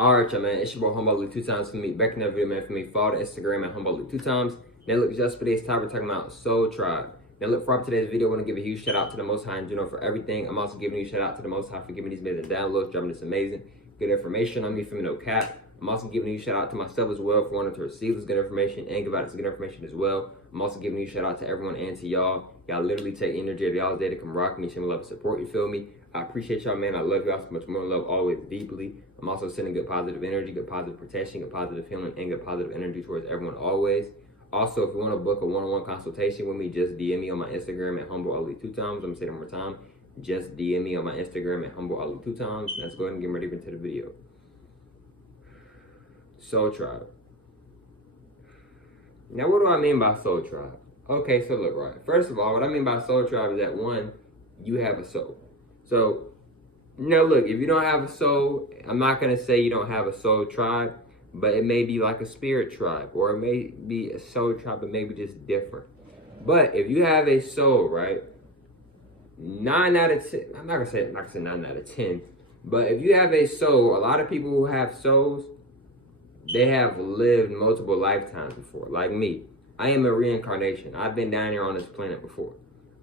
Alright, y'all, man. It's your boy Humble Luke 2 times for me. Back in that video, man, for me. Follow the Instagram at Humble Luke 2 times. Now, look, just for today's topic, we're talking about Soul Tribe. Now, look, for today's video, I want to give a huge shout out to the Most High in general for everything. I'm also giving you a shout out to the Most High for giving these amazing downloads, dropping this amazing, good information on me from no cap. I'm also giving you a shout out to myself as well for wanting to receive this good information and give out this good information as well. I'm also giving you a shout out to everyone and to y'all. Y'all literally take energy of y'all's day to come rock me, show me love and support, you feel me? I appreciate y'all, man. I love y'all so much more love always deeply. I'm also sending good positive energy, good positive protection, good positive healing, and good positive energy towards everyone always. Also, if you want to book a one-on-one consultation with me, just DM me on my Instagram at Humble Ali 2 times. I'm going to say it one more time. Just DM me on my Instagram at Humble Ali 2 times. Let's go ahead and get ready into the video. Soul Tribe. Now, what do I mean by Soul Tribe? Okay, so look, right. First of all, what I mean by Soul Tribe is that, one, you have a soul. So, now look, if you don't have a soul, I'm not going to say you don't have a soul tribe, but it may be like a spirit tribe, or it may be a soul tribe, but maybe just different. But if you have a soul, right, 9 out of 10, I'm not going to say 9 out of 10, but if you have a soul, a lot of people who have souls, they have lived multiple lifetimes before, like me. I am a reincarnation. I've been down here on this planet before.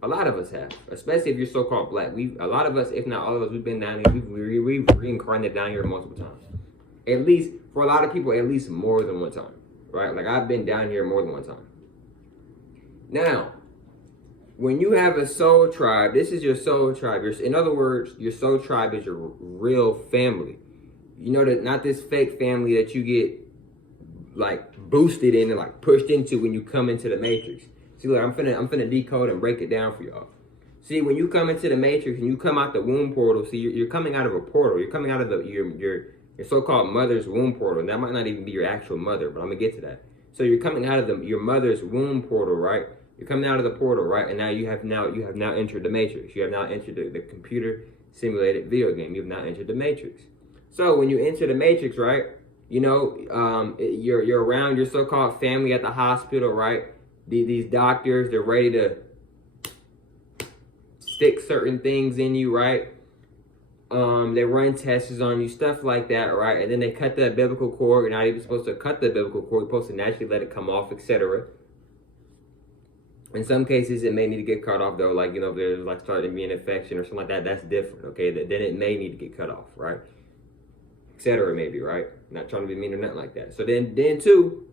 A lot of us have, especially if you're so-called black. A lot of us, if not all of us, we've been down here. We've reincarnated down here multiple times. At least, for a lot of people, at least more than one time, right? Like, I've been down here more than one time. Now, when you have a soul tribe, this is your soul tribe. In other words, your soul tribe is your real family. You know, that not this fake family that you get, like, boosted in and, like, pushed into when you come into the Matrix. See, look, I'm finna decode and break it down for y'all. See, when you come into the Matrix and you come out the womb portal, see, you're coming out of a portal. You're coming out of your so-called mother's womb portal. And that might not even be your actual mother, but I'm gonna get to that. So you're coming out of your mother's womb portal, right? You're coming out of the portal, right? And now you have now entered the Matrix. You have now entered the computer simulated video game. You have now entered the Matrix. So when you enter the Matrix, right? You know, you're around your so-called family at the hospital, right? These doctors, they're ready to stick certain things in you, right? They run tests on you, stuff like that, right? And then they cut the umbilical cord. You're not even supposed to cut the umbilical cord. You're supposed to naturally let it come off, etc. In some cases, it may need to get cut off, though. Like, you know, if there's like starting to be an infection or something like that, that's different, okay? Then it may need to get cut off, right? Etc. maybe, right? Not trying to be mean or nothing like that. So then too,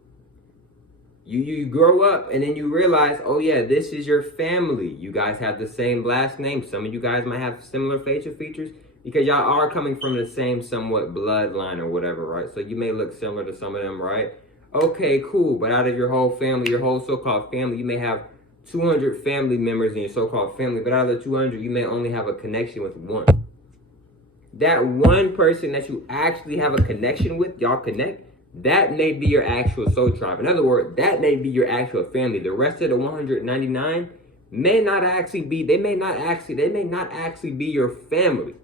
you grow up and then you realize, oh yeah, this is your family. You guys have the same last name. Some of you guys might have similar facial features because y'all are coming from the same somewhat bloodline or whatever, right? So you may look similar to some of them, right? Okay, cool. But out of your whole family, your whole so-called family, you may have 200 family members in your so-called family, but out of the 200, you may only have a connection with one. That one person that you actually have a connection with, y'all connect, that may be your actual soul tribe. In other words, that may be your actual family. The rest of the 199 may not actually be, they may not actually be your family.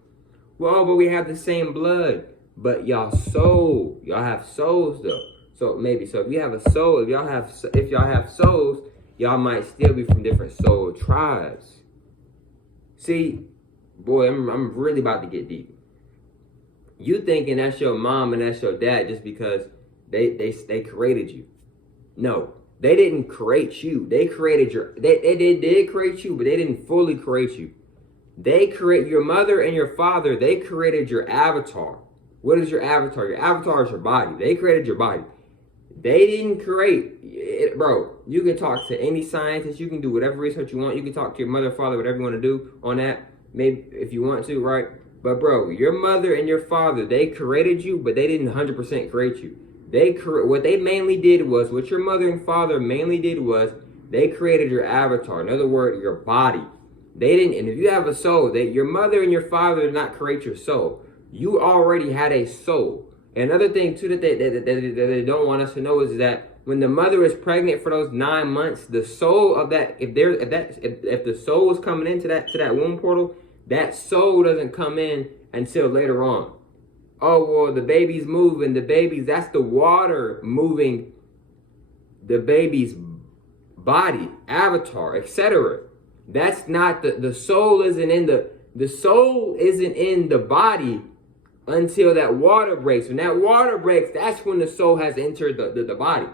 Well, but we have the same blood. But y'all have souls though. So maybe, so if you have a soul, if y'all have souls, y'all might still be from different soul tribes. See, boy, I'm really about to get deep. You thinking that's your mom and that's your dad just because they created you. No, they didn't create you. They created they did create you, but they didn't fully create you. They create your mother and your father. They created your avatar. What is your avatar? Your avatar is your body. They created your body. They didn't create it, bro. You can talk to any scientist. You can do whatever research you want. You can talk to your mother, father, whatever you want to do on that. Maybe if you want to, right? But bro, your mother and your father, they created you, but they didn't 100% create you. What they mainly did was, what your mother and father mainly did was, they created your avatar. In other words, your body. They didn't, and if you have a soul, your mother and your father did not create your soul. You already had a soul. And another thing too that they don't want us to know is that when the mother is pregnant for those 9 months, the soul of that, if the soul is coming into that womb portal, that soul doesn't come in until later on. Oh, well, the baby's moving. That's the water moving the baby's body, avatar, etc. That's not the soul isn't in the soul isn't in the body until that water breaks. When that water breaks, that's when the soul has entered the body.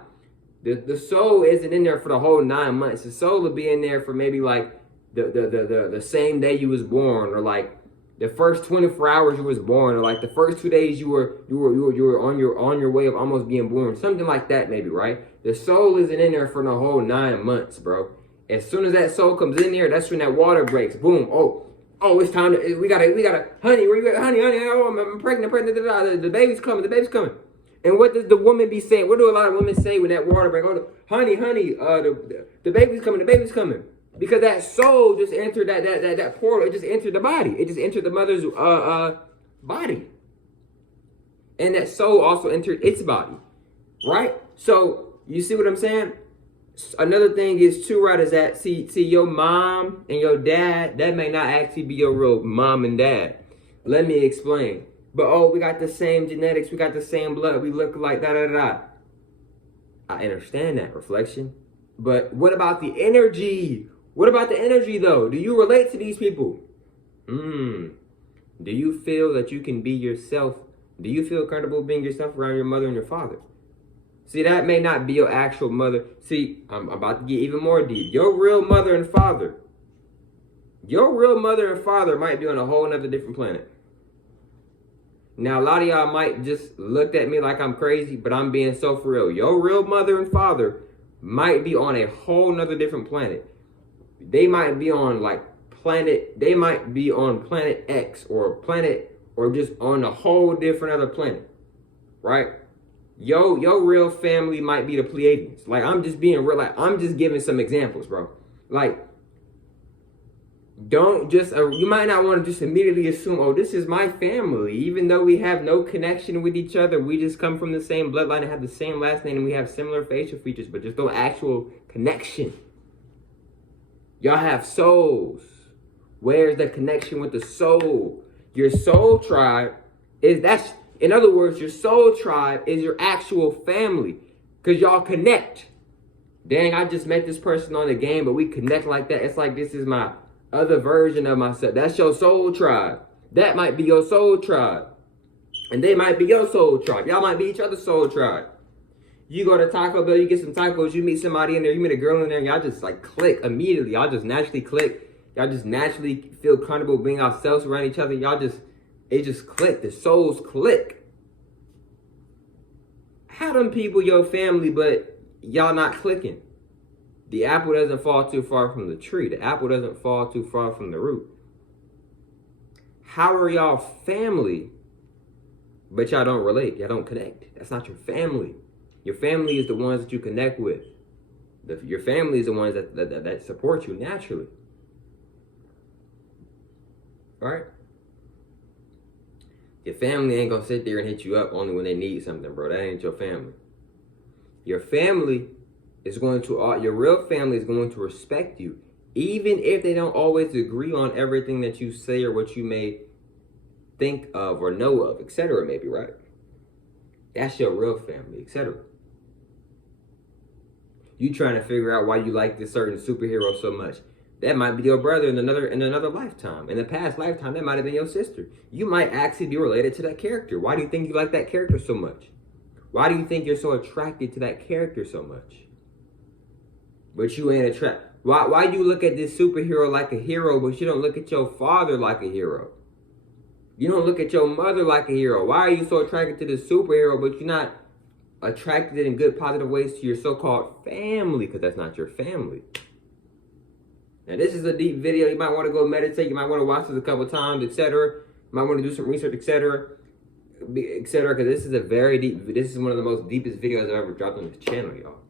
The soul isn't in there for the whole 9 months. The soul will be in there for maybe like the same day you was born, or like the first 24 hours you was born, or like the first 2 days you were on your way of almost being born, something like that maybe, right? The soul isn't in there for the whole 9 months, bro. As soon as that soul comes in there, that's when that water breaks. Boom. Oh, it's time to, we gotta, honey, where you at? Honey, oh, I'm pregnant, the baby's coming. And what does the woman be saying? What do a lot of women say when that water breaks? Oh, honey, the baby's coming. Because that soul just entered that portal. It just entered the body. It just entered the mother's body. And that soul also entered its body, right? So you see what I'm saying? Another thing is too, right, is that see your mom and your dad, that may not actually be your real mom and dad. Let me explain. But we got the same genetics, we got the same blood, we look like da. I understand that, Reflection. But what about the energy? What about the energy though? Do you relate to these people? Do you feel that you can be yourself? Do you feel comfortable being yourself around your mother and your father? See, that may not be your actual mother. See, I'm about to get even more deep. Your real mother and father might be on a whole nother different planet. Now, a lot of y'all might just look at me like I'm crazy, but I'm being so for real. Your real mother and father might be on a whole nother different planet. They might be on they might be on planet X or just on a whole different other planet, right? Your real family might be the Pleiadians. Like, I'm just being real. Like, I'm just giving some examples, bro. Like, don't just, you might not want to just immediately assume, oh, this is my family. Even though we have no connection with each other, we just come from the same bloodline and have the same last name and we have similar facial features, but there's no actual connection. Y'all have souls. Where's the connection with the soul? Your soul tribe in other words, your soul tribe is your actual family. Because y'all connect. Dang, I just met this person on the game, but we connect like that. It's like this is my other version of myself. That's your soul tribe. That might be your soul tribe. And they might be your soul tribe. Y'all might be each other's soul tribe. You go to Taco Bell, you get some tacos, you meet somebody in there, you meet a girl in there, and y'all just like click immediately. Y'all just naturally click. Y'all just naturally feel comfortable being ourselves around each other. It just click. The souls click. How them people your family, but y'all not clicking? The apple doesn't fall too far from the tree. The apple doesn't fall too far from the root. How are y'all family, but y'all don't relate? Y'all don't connect. That's not your family. Your family is the ones that you connect with. Your family is the ones that support you naturally. Right? Your family ain't gonna sit there and hit you up only when they need something, bro. That ain't your family. Your family is your real family is going to respect you, even if they don't always agree on everything that you say or what you may think of or know of, etc. maybe, right? That's your real family, etc. You trying to figure out why you like this certain superhero so much. That might be your brother in another lifetime. In the past lifetime, that might have been your sister. You might actually be related to that character. Why do you think you like that character so much? Why do you think you're so attracted to that character so much? But you ain't attracted. Why you look at this superhero like a hero, but you don't look at your father like a hero? You don't look at your mother like a hero. Why are you so attracted to this superhero, but you're not attracted in good, positive ways to your so-called family? Because that's not your family. Now, this is a deep video. You might want to go meditate. You might want to watch this a couple times, etc. You might want to do some research, etc. Because this is this is one of the most deepest videos I've ever dropped on this channel, y'all.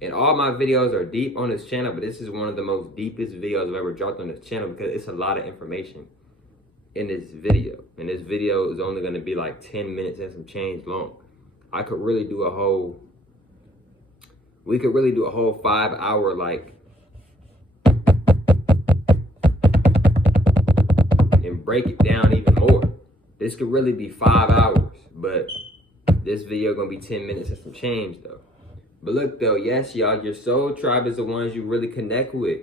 And all my videos are deep on this channel, but this is one of the most deepest videos I've ever dropped on this channel because it's a lot of information in this video. And this video is only going to be like 10 minutes and some change long. We could really do a whole 5-hour, like, and break it down even more. This could really be 5 hours, but this video gonna be 10 minutes and some change though. But look though, yes y'all, your soul tribe is the ones you really connect with.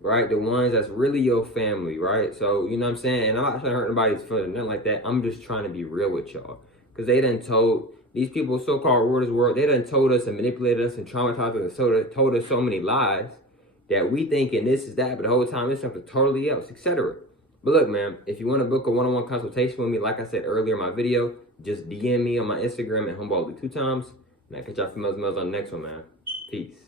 right? The ones that's really your family, right? So, you know what I'm saying? And I'm not trying to hurt nobody's feelings, nothing like that. I'm just trying to be real with y'all. Because they done told, these people so-called rulers world, they done told us and manipulated us and traumatized us and told us so many lies that we thinking this is that, but the whole time it's something totally else, etc. But look, man, if you want to book a one-on-one consultation with me, like I said earlier in my video, just DM me on my Instagram at Humboldt2 times. And I'll catch y'all females on the next one, man. Peace.